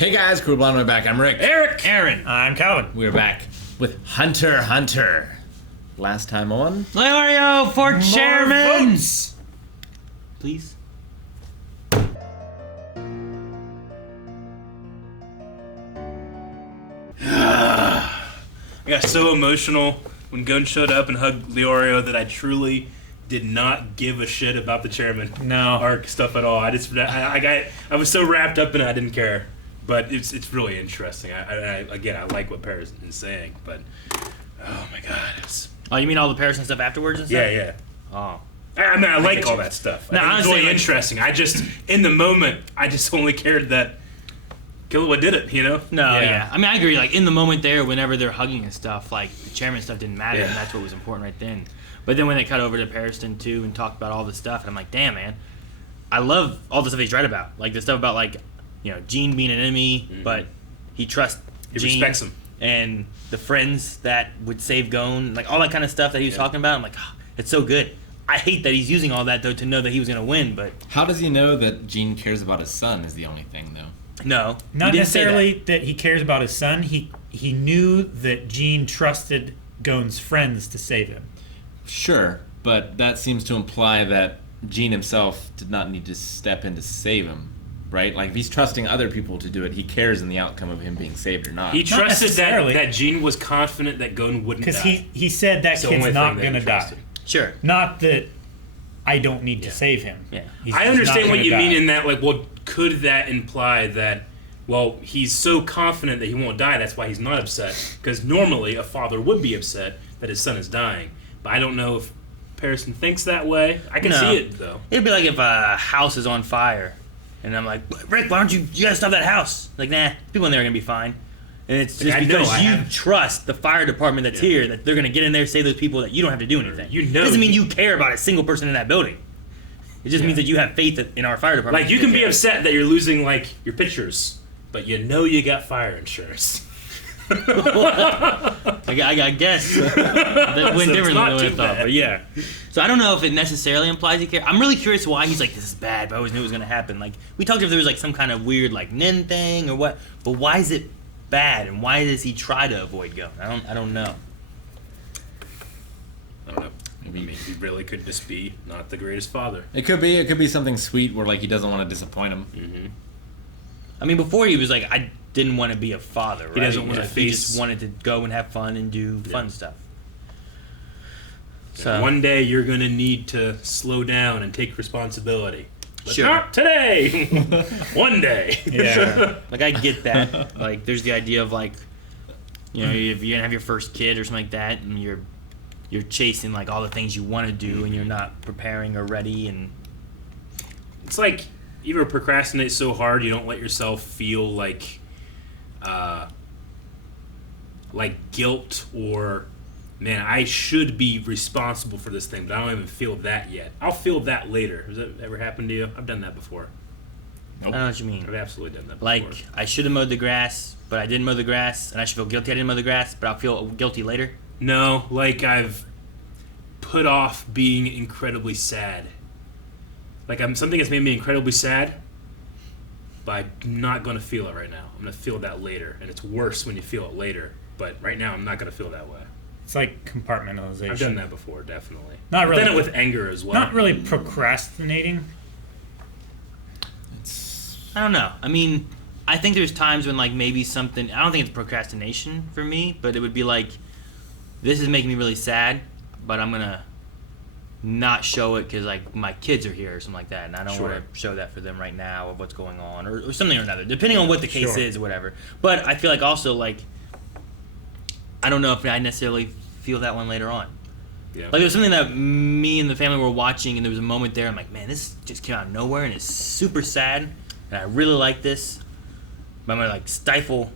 Hey guys, Cool Blonde, we're back. I'm Rick. Eric! Aaron. I'm Calvin. We're back with Hunter x Hunter. Last time on... Leorio for chairman! Votes. Please. I got so emotional when Gon showed up and hugged Leorio that I truly did not give a shit about the chairman arc stuff at all. I was so wrapped up in it I didn't care. But it's really interesting. I like what Paris is saying, but oh my god, Oh, you mean all the Paris and stuff afterwards and stuff? yeah. Oh. I mean, I like all that stuff. No, It's really interesting. I just, in the moment, I just only cared that Killua did it, you know? No, yeah. I mean, I agree. Like, in the moment there, whenever they're hugging and stuff, like, the chairman stuff didn't matter, and that's what was important right then. But then when they cut over to Pariston, too, and talked about all this stuff, and I'm like, damn, man. I love all the stuff he's right about. Like, the stuff about, like, you know, Jean being an enemy, but he trusts Jean. He respects him. And the friends that would save Gon, like all that kind of stuff that he was talking about. I'm like, oh, it's so good. I hate that he's using all that, though, to know that he was going to win, but... How does he know that Jean cares about his son is the only thing, though? No. Not necessarily that he cares about his son. He knew that Jean trusted Gon's friends to save him. Sure, but that seems to imply that Jean himself did not need to step in to save him. Right? Like, if he's trusting other people to do it, he cares in the outcome of him being saved or not. He trusted that Jean was confident that Gon wouldn't die. Because he said that kid's not going to die. Sure. Not that I don't need to save him. Yeah. I understand what you mean in that, like, well, could that imply that, well, he's so confident that he won't die, that's why he's not upset? Because normally a father would be upset that his son is dying. But I don't know if Pariston thinks that way. I can see it, though. It'd be like if a house is on fire. And I'm like, Rick, why don't you gotta stop that house? Like, nah, people in there are gonna be fine. And it's just because you trust the fire department that's here, that they're gonna get in there, save those people, that you don't have to do anything. You know, it doesn't mean you care about a single person in that building. It just means that you have faith in our fire department. Like, you can be upset that you're losing, like, your pictures, but you know you got fire insurance. I guess that went differently than I thought, but yeah. So I don't know if it necessarily implies he cares. I'm really curious why he's like, this is bad, but I always knew it was going to happen. Like, we talked if there was like some kind of weird like Nen thing or what, but why is it bad, and why does he try to avoid Gon? I don't know. I don't know. I mean, he really could just be not the greatest father. It could be something sweet where like he doesn't want to disappoint him. Mm-hmm. I mean, before he was like, I didn't want to be a father, right? He doesn't want to He just wanted to go and have fun and do fun stuff. So one day you're going to need to slow down and take responsibility. But sure. Not today. One day. Yeah. Like, I get that. Like, there's the idea of like, you know, if you're gonna have your first kid or something like that, and you're chasing like all the things you want to do, and you're not preparing or ready, and it's like you ever procrastinate so hard you don't let yourself feel like guilt or, man, I should be responsible for this thing, but I don't even feel that yet. I'll feel that later. Has that ever happened to you? I've done that before. I don't know what you mean. I've absolutely done that before. Like, I should have mowed the grass, but I didn't mow the grass, and I should feel guilty I didn't mow the grass, but I'll feel guilty later. No, like I've put off being incredibly sad. Like something that's made me incredibly sad, but I'm not going to feel it right now. I'm going to feel that later, and it's worse when you feel it later. But right now, I'm not going to feel that way. It's like compartmentalization. I've done that before, definitely. Not really. I've done it with anger as well. Not really procrastinating. I don't know. I mean, I think there's times when like maybe something, I don't think it's procrastination for me, but it would be like, this is making me really sad, but I'm going to not show it because like my kids are here or something like that, and I don't want to show that for them right now of what's going on or something or another, depending on what the case is or whatever. But I feel like also like, I don't know if I necessarily feel that one later on. Yeah. Like, there's something that me and the family were watching, and there was a moment there, I'm like, man, this just came out of nowhere, and it's super sad, and I really like this, but I'm going to, like, stifle,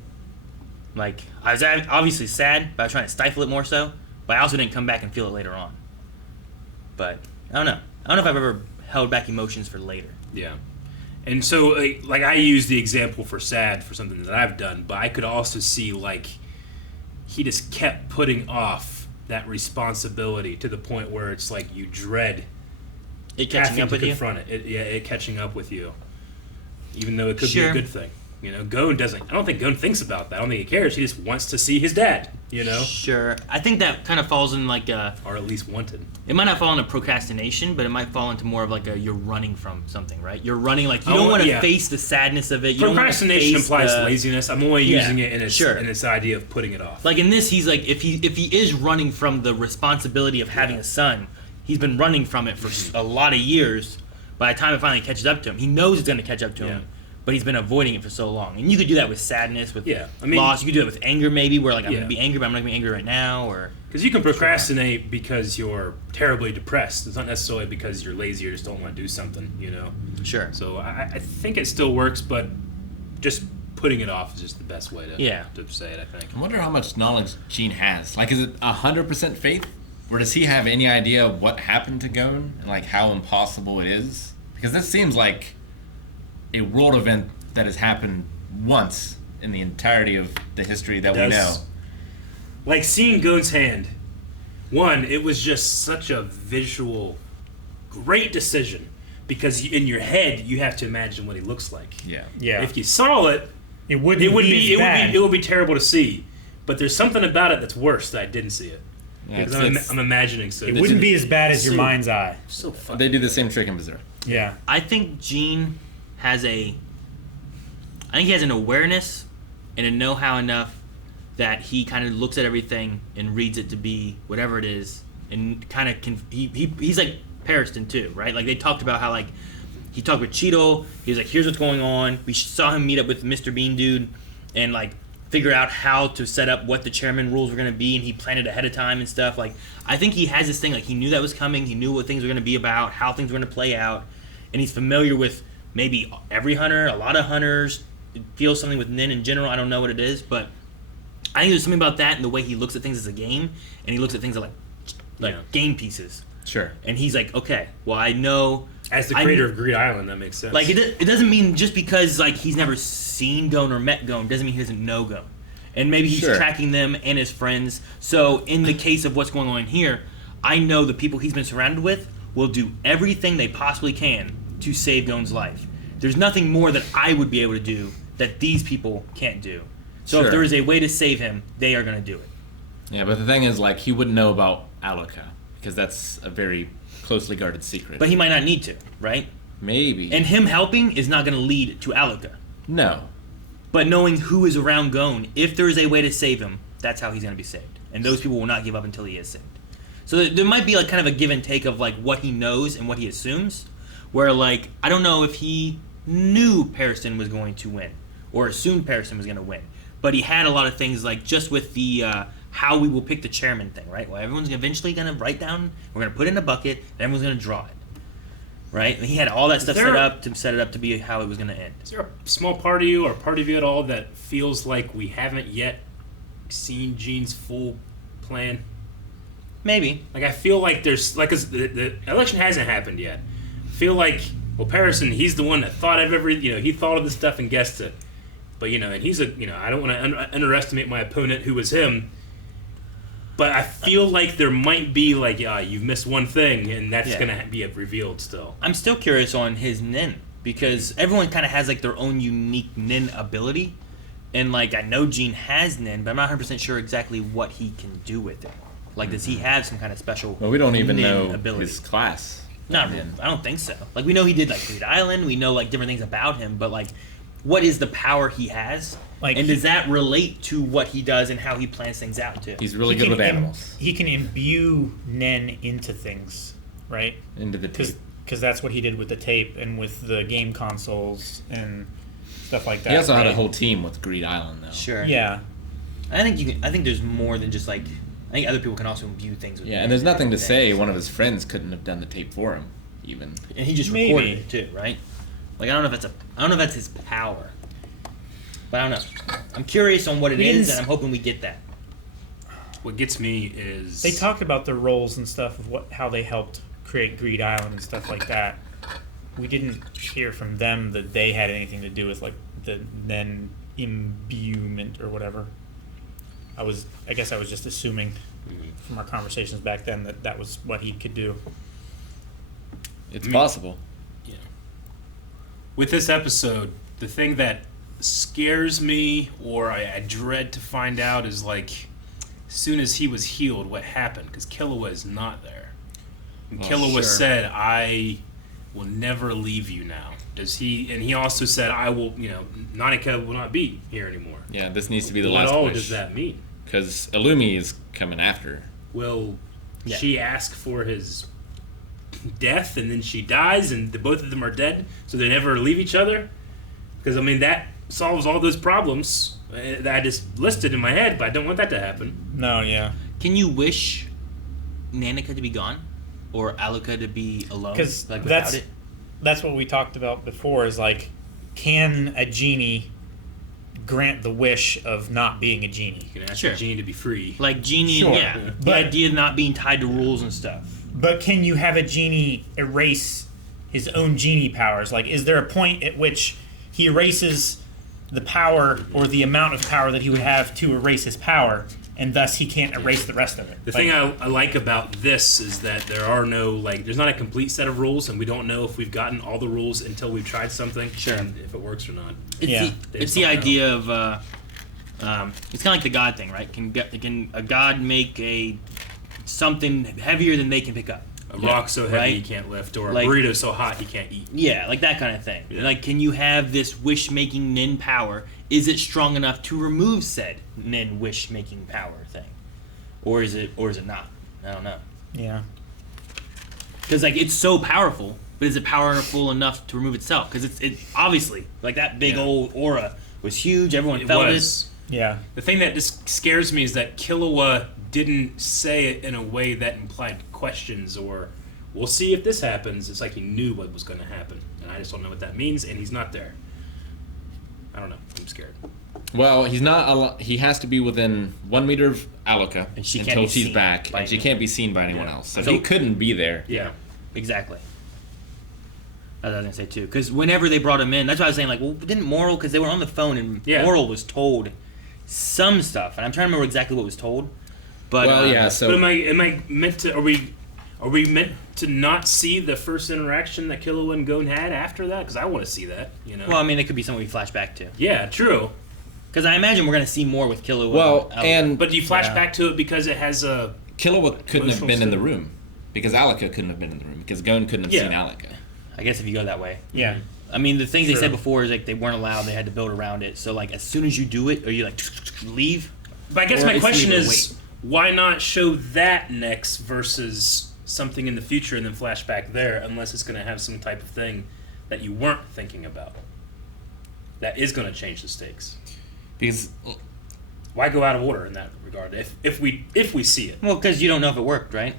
like, I was obviously sad, but I was trying to stifle it more so, but I also didn't come back and feel it later on. But, I don't know. I don't know if I've ever held back emotions for later. Yeah. And so, like I use the example for sad for something that I've done, but I could also see, like, he just kept putting off that responsibility to the point where it's like you dread it catching up with you. Confront it. It catching up with you, even though it could be a good thing. You know, Gon doesn't. I don't think Gon thinks about that. I don't think he cares. He just wants to see his dad. You know. Sure. I think that kind of falls in like or at least wanted. It might not fall into procrastination, but it might fall into more of like you're running from something, right? You're running like you don't want to face the sadness of it. You Procrastination don't implies laziness. I'm only using it in its idea of putting it off. Like in this, he's like if he is running from the responsibility of having a son, he's been running from it for a lot of years. By the time it finally catches up to him, he knows it's going to catch up to him, but he's been avoiding it for so long. And you could do that with sadness, with loss. You could do it with anger, maybe, where like I'm going to be angry, but I'm not going to be angry right now, or because you can procrastinate because you're terribly depressed. It's not necessarily because you're lazy or just don't want to do something, you know. Sure. So I think it still works, but just putting it off is just the best way to say it. I think. I wonder how much knowledge Gene has. Like, is it 100% faith? Or does he have any idea of what happened to Gon and like how impossible it is? Because this seems like a world event that has happened once in the entirety of the history that we know. Like seeing Gon's hand. One, it was just such a visual, great decision because in your head you have to imagine what he looks like. Yeah. If you saw it, it would be terrible to see. But there's something about it that's worse that I didn't see it. Yeah, because I'm imagining so. It wouldn't be as bad as your mind's eye. So fun. They do the same trick in Berserk. Yeah. I think Gene has I think he has an awareness and a know-how enough that he kind of looks at everything and reads it to be whatever it is, and kind of he's like Pariston too, right? Like they talked about how like he talked with Cheeto. He was like, "Here's what's going on." We saw him meet up with Mr. Bean dude, and like figure out how to set up what the chairman rules were going to be, and he planned it ahead of time and stuff. Like I think he has this thing, like he knew that was coming. He knew what things were going to be about, how things were going to play out, and he's familiar with maybe every hunter, a lot of hunters. It feels something with Nin in general. I don't know what it is, but I think there's something about that and the way he looks at things as a game, and he looks at things like game pieces. Sure. And he's like, okay, well I know. As the creator of Greed Island, that makes sense. Like it doesn't mean just because like he's never seen Gon or met Gon doesn't mean he doesn't know Gon. And maybe he's tracking them and his friends. So in the case of what's going on here, I know the people he's been surrounded with will do everything they possibly can to save Gon's life. There's nothing more that I would be able to do that these people can't do. So if there is a way to save him, they are going to do it. Yeah, but the thing is, like, he wouldn't know about Alaka because that's a very closely guarded secret. But he might not need to, right? Maybe. And him helping is not going to lead to Alaka. No. But knowing who is around Gon, if there is a way to save him, that's how he's going to be saved. And those people will not give up until he is saved. So there might be like kind of a give and take of like what he knows and what he assumes, where like I don't know if he knew Pariston was going to win or assumed Pariston was going to win, but he had a lot of things like just with the how we will pick the chairman thing, right? Well, everyone's eventually going to write down, we're going to put it in a bucket, and everyone's going to draw it. Right? And he had all that stuff set it up to be how it was going to end. Is there a small part of you or part of you at all that feels like we haven't yet seen Gene's full plan? Maybe. Like I feel like there's like 'cause the election hasn't happened yet. I feel like Pariston, he's the one that thought of he thought of this stuff and guessed it. But and he's I don't want to underestimate my opponent who was him. But I feel like there might be like, you've missed one thing, and that's going to be revealed still. I'm still curious on his Nin, because everyone kind of has like their own unique Nin ability. And like, I know Gene has Nin, but I'm not 100% sure exactly what he can do with it. Like, does he have some kind of special Well, we don't even Nin know ability? his class. Not really. I don't think so. Like, we know he did like Greed Island, we know like different things about him, but like, what is the power he has? Like, and does that relate to what he does and how he plans things out too? He's really good with animals. He can imbue Nen into things, right? Into the tape. Because that's what he did with the tape and with the game consoles and stuff like that. He also had a whole team with Greed Island, though. Sure. Yeah. I think there's more than just like. I think other people can also imbue things with. Yeah, and there's nothing to say one of his friends couldn't have done the tape for him, even. And he just recorded it too, right? Like I don't know if that's his power. But I don't know. I'm curious on what it is, and I'm hoping we get that. What gets me is they talked about the roles and stuff of how they helped create Greed Island and stuff like that. We didn't hear from them that they had anything to do with like the Nen imbuement or whatever. I guess I was just assuming from our conversations back then that was what he could do. It's possible. Yeah. With this episode, the thing that scares me, or I dread to find out, is like, as soon as he was healed, what happened? Because Killua is not there. And Killua said, "I will never leave you now." Does he? And he also said, "I will." Nanika will not be here anymore. Yeah, this needs to be the What last all wish. does that mean? Because Illumi is coming after. Will she ask for his death, and then she dies, and both of them are dead, so they never leave each other? Because that solves all those problems that I just listed in my head, but I don't want that to happen. No, yeah. Can you wish Nanika to be gone, or Aluka to be alone? Because like without it. That's what we talked about before. Is like, can a genie grant the wish of not being a genie? You can ask the genie to be free. Like genie, Sure. the But- idea of not being tied to rules and stuff. But can you have a genie erase his own genie powers? Like, is there a point at which he erases the power or the amount of power that he would have to erase his power, and thus he can't erase the rest of it? The thing I like about this is that there are no, there's not a complete set of rules, and we don't know if we've gotten all the rules until we've tried something, and if it works or not. It's the idea of, it's kind of like the God thing, right? Can a God make something heavier than they can pick up? A rock so heavy he can't lift, or a burrito so hot he can't eat. Yeah, like that kind of thing. Yeah. Like, can you have this wish-making Nin power? Is it strong enough to remove said Nin wish-making power thing, or is it not? I don't know. Yeah. Because it's so powerful, but is it powerful enough to remove itself? Because it obviously that big old aura was huge. Everyone felt it. Yeah. The thing that just scares me is that Killua didn't say it in a way that implied questions or, we'll see if this happens. It's like he knew what was going to happen, and I just don't know what that means, and he's not there. I don't know. I'm scared. Well, he's not. He has to be within 1 meter of Aluka And she can't until be she's seen back, by and she anyone. can't be seen by anyone else. So, So- he couldn't be there. Yeah. Exactly. That's what I was gonna say too. Because whenever they brought him in, that's why I was saying didn't Moral, because they were on the phone and Moral was told some stuff, and I'm trying to remember exactly what was told. But So But am I meant to? Are we meant to not see the first interaction that Killua and Gon had after that? Because I want to see that. Well, I mean, it could be something we flash back to. Yeah, true. Because I imagine we're gonna see more with Killua. Well, and But do you flash back to it because it has a Killua couldn't have emotional been in the state? room because Aluka couldn't have been in the room because Gon couldn't have seen Aluka. I guess if you go that way. Yeah. I mean, the things they Sure. said before is they weren't allowed. They had to build around it. So as soon as you do it, or you leave. But I guess Or my it's question leave or is, why not show that next versus something in the future and then flash back there, unless it's going to have some type of thing that you weren't thinking about that is going to change the stakes? Because Why go out of order in that regard if we see it? Well, because you don't know if it worked, right?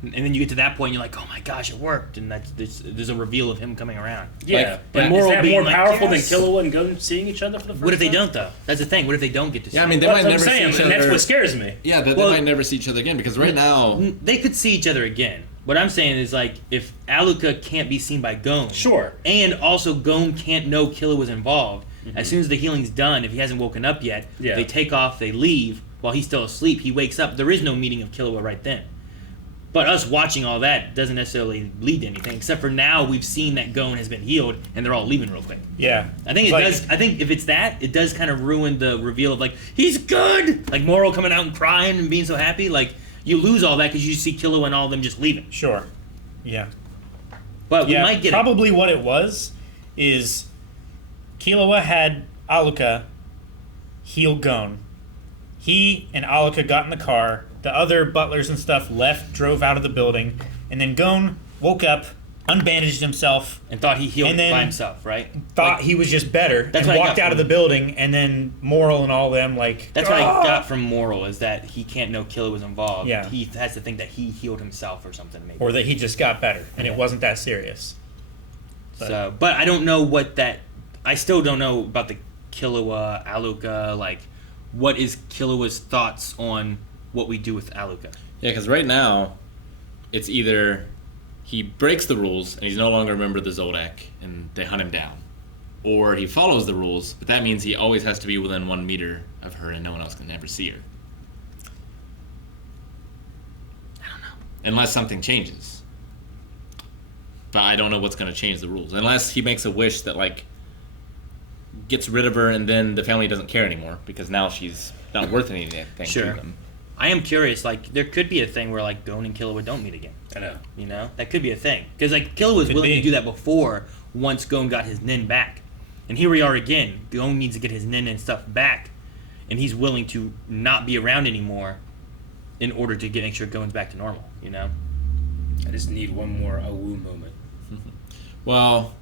And then you get to that point, and you're like, oh my gosh, it worked, and there's a reveal of him coming around. Yeah, but and is Moral that being more like, powerful yes. than Killua and Gon seeing each other for the first time? What if they don't, though? That's the thing. What if they don't get to see? I mean, they That's might what I'm never see saying, each and that's other. what scares me. Yeah, they Well- might never see each other again because right now. They could see each other again. What I'm saying is, if Aluka can't be seen by Gon, Sure. and also Gon can't know Killua was involved, as soon as the healing's done, if he hasn't woken up yet, Yeah. they take off, they leave, while he's still asleep, he wakes up, there is no meeting of Killua right then. But us watching all that doesn't necessarily lead to anything, except for now we've seen that Gon has been healed, and they're all leaving real quick. Yeah. I think It's like- does. I think if it's that, it does kind of ruin the reveal of he's good. Moral coming out and crying and being so happy. You lose all that because you see Killua and all of them just leaving. Sure. Yeah. But Yeah. we might get probably what it was is Killua had Aluka heal Gon. He and Aluka got in the car. The other butlers and stuff left, drove out of the building, and then Gon woke up, unbandaged himself, and thought he healed and then by himself, right? thought he was just better, That's and what I walked got out of from the building, and then Moral and all them That's what I "Ah!" got from Moral is that he can't know Killua was involved. Yeah. He has to think that he healed himself or something, maybe. Or that he just got better, and it wasn't that serious. But I don't know what that. I still don't know about the Killua, Aluka. What is Killua's thoughts on what we do with Aluka? Yeah, because right now, it's either he breaks the rules and he's no longer a member of the Zoldak and they hunt him down, or he follows the rules, but that means he always has to be within 1 meter of her and no one else can ever see her. I don't know. Unless something changes. But I don't know what's going to change the rules. Unless he makes a wish that, gets rid of her, and then the family doesn't care anymore because now she's not worth anything Sure. to them. I am curious. Like, there could be a thing where like Gon and Killua don't meet again. I know. You know, that could be a thing because like Killua was Could willing be. to do that before. Once Gon got his nin back, and here we are again. Gon needs to get his nin and stuff back, and he's willing to not be around anymore in order to make sure Gon's back to normal. You know. I just need one more Awu moment. Well,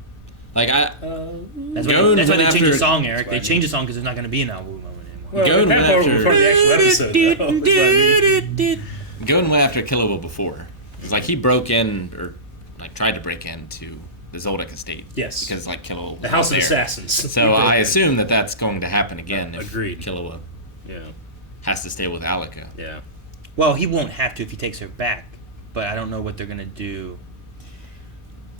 like That's Gon why they went changed the after- song, Eric. They That's changed the song because there's not going to be an Awu moment anymore. Well, Gon that went part after- before the actual episode, though, is what I mean. Gon went after Killua before. It's like he broke in, or like tried to break into the Zoldyck estate. Yes. Because like Killua was The House of there. Assassins. So I assume that that's going to happen again if Agreed. Killua Yeah. has to stay with Alika. Yeah. Well, he won't have to if he takes her back, but I don't know what they're going to do.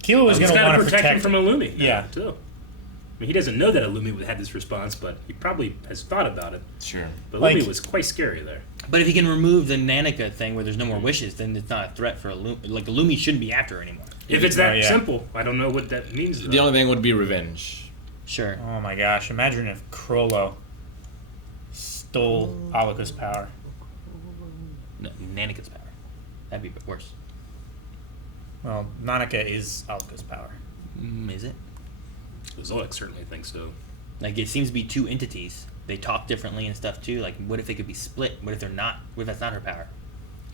Killua was He's going to got want to to protect him from Illumi. Yeah. Too. I mean, he doesn't know that Illumi would have this response, but he probably has thought about it. Sure. But Like- Illumi was quite scary there. But if he can remove the Nanika thing where there's no more wishes, then it's not a threat for Illumi. Like, Illumi shouldn't be after her anymore. If it's that Oh, yeah. simple, I don't know what that means. Though. The only thing would be revenge. Sure. Oh my gosh! Imagine if Krollo stole Alika's power. No, Nanika's power. That'd be worse. Well, Nanika is Alika's power. Is it? Zoldyck certainly thinks so. Like, it seems to be two entities. They talk differently and stuff, too. Like, what if they could be split? What if they're not? What if that's not her power?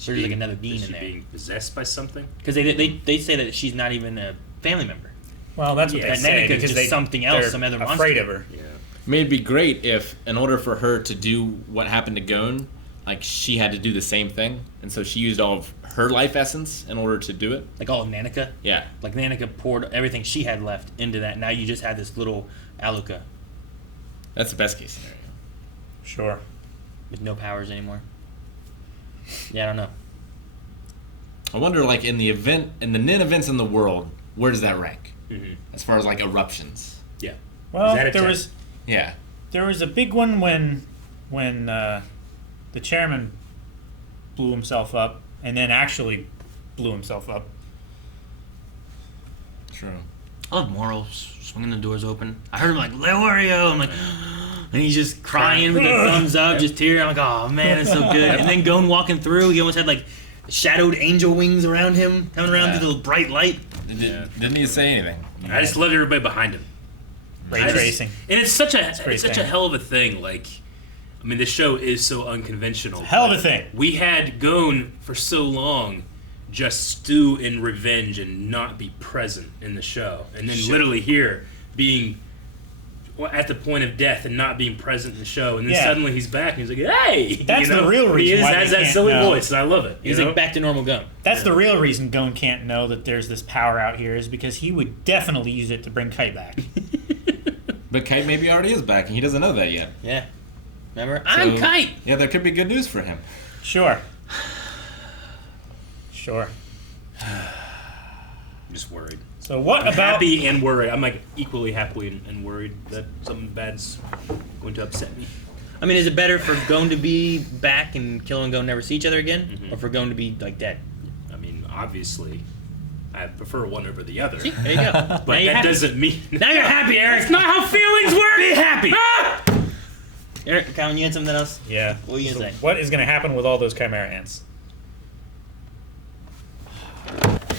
There's like another being Is in she there. being possessed by something? Because they say that she's not even a family member. Well, that's what Yeah, they that say Nanika's because just something else, they're some other afraid monster. of her. Yeah. I mean, it'd be great if, in order for her to do what happened to Gon, like she had to do the same thing, and so she used all of her life essence in order to do it. Like all of Nanika. Yeah. Like, Nanika poured everything she had left into that. Now you just have this little Aluka That's the best case scenario. Sure. with no powers anymore. Yeah, I don't know. I wonder, like, in the Nin events in the world, where does that rank? Mm-hmm. As far as, like, eruptions. Yeah. Well, Is that a there 10? was Yeah. a big one when the chairman blew himself up, and then actually blew himself up. True. I love Moro swinging the doors open. I heard him like, Leorio! I'm like, and he's just crying with the thumbs up, just tearing. I'm like, oh man, it's so good. And then Gon walking through, he almost had like shadowed angel wings around him, coming around Yeah. through the bright light. Didn't need to say anything. I just loved everybody behind him. Ray I just- tracing. And it's such a great it's such a thing. hell of a thing. Like, I mean, this show is so unconventional. Hell of a but thing. We had Gon for so long just stew in revenge and not be present in the show, and then literally here being at the point of death and not being present in the show, and then Yeah. suddenly he's back and he's like, "Hey!" That's the real He reason why has they that can't silly know. voice, and I love it. He's you know? like back to normal Gon. That's the real reason Gon can't know that there's this power out here is because he would definitely use it to bring Kite back. But Kite maybe already is back, and he doesn't know that yet. Yeah. Remember? I'm So, Kite! Yeah, there could be good news for him. Sure. Sure. I'm just worried. So what I'm about happy and worried. I'm like equally happy and worried that something bad's going to upset me. I mean, is it better for Gon to be back and Killua and Gon never see each other again? Mhm. Or for Gon to be, like, dead? I mean, obviously, I prefer one over the other. See? There you go. But Now you're that happy. doesn't mean. Now you're happy, Eric! That's not how feelings work. Be happy! Ah! Eric, Colin, you had something else? Yeah. What were you gonna say? What is going to happen with all those Chimera ants?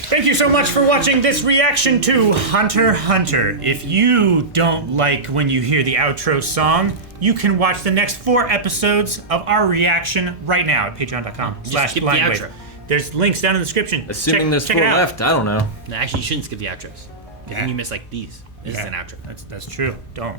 Thank you so much for watching this reaction to Hunter x Hunter. If you don't like when you hear the outro song, you can watch the next 4 episodes of our reaction right now at skip the patreon.com/blindwave. outro. There's links down in the description. Assuming there's check 4 it out. left, I don't know. No, actually, you shouldn't skip the outros. Because then you miss, like, these. This is an outro. That's true. Don't.